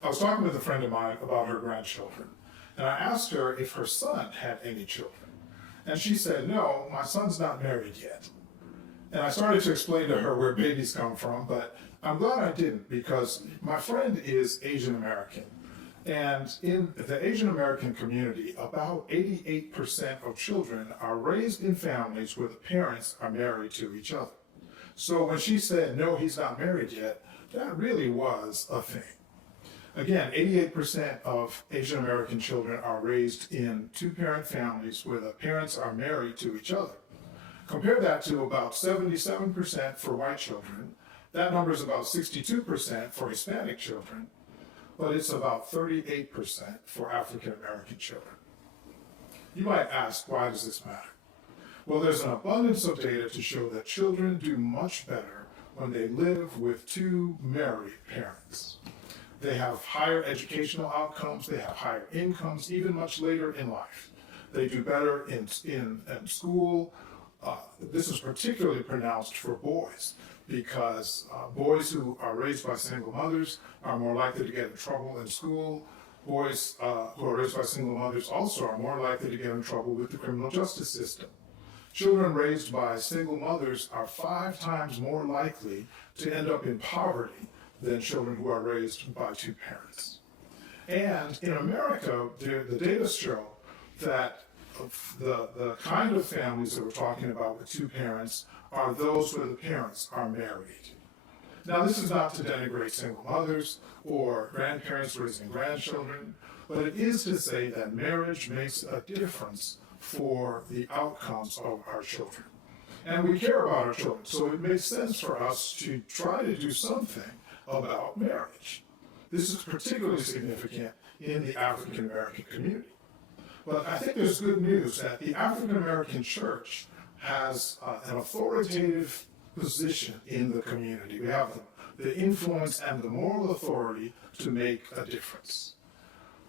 I was talking with a friend of mine about her grandchildren, and I asked her if her son had any children. And she said, no, my son's not married yet. And I started to explain to her where babies come from, but I'm glad I didn't because my friend is Asian American. And in the Asian American community, about 88% of children are raised in families where the parents are married to each other. So when she said, no, he's not married yet, that really was a thing. Again, 88% of Asian American children are raised in two-parent families where the parents are married to each other. Compare that to about 77% for white children. That number is about 62% for Hispanic children, but it's about 38% for African American children. You might ask, why does this matter? Well, there's an abundance of data to show that children do much better when they live with two married parents. They have higher educational outcomes, they have higher incomes, even much later in life. They do better in school. This is particularly pronounced for boys because boys who are raised by single mothers are more likely to get in trouble in school. Boys who are raised by single mothers also are more likely to get in trouble with the criminal justice system. Children raised by single mothers are 5 times more likely to end up in poverty than children who are raised by two parents. And in America, the data show that the kind of families that we're talking about with two parents are those where the parents are married. Now, this is not to denigrate single mothers or grandparents raising grandchildren, but it is to say that marriage makes a difference for the outcomes of our children. And we care about our children, so it makes sense for us to try to do something about marriage. This is particularly significant in the African American community. But I think there's good news that the African American church has an authoritative position in the community. We have the influence and the moral authority to make a difference.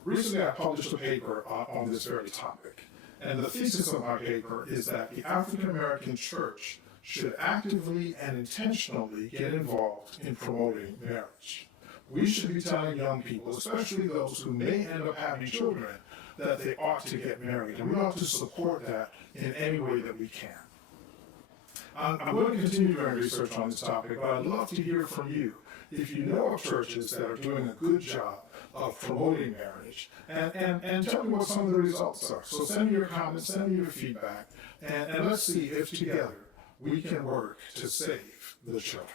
Recently, I published a paper on this very topic. And the thesis of my paper is that the African American church should actively and intentionally get involved in promoting marriage. We should be telling young people, especially those who may end up having children, that they ought to get married. And we ought to support that in any way that we can. I'm going to continue doing research on this topic, but I'd love to hear from you. If you know of churches that are doing a good job of promoting marriage, and tell me what some of the results are. So send me your comments, send me your feedback, and let's see if together we can work to save the children.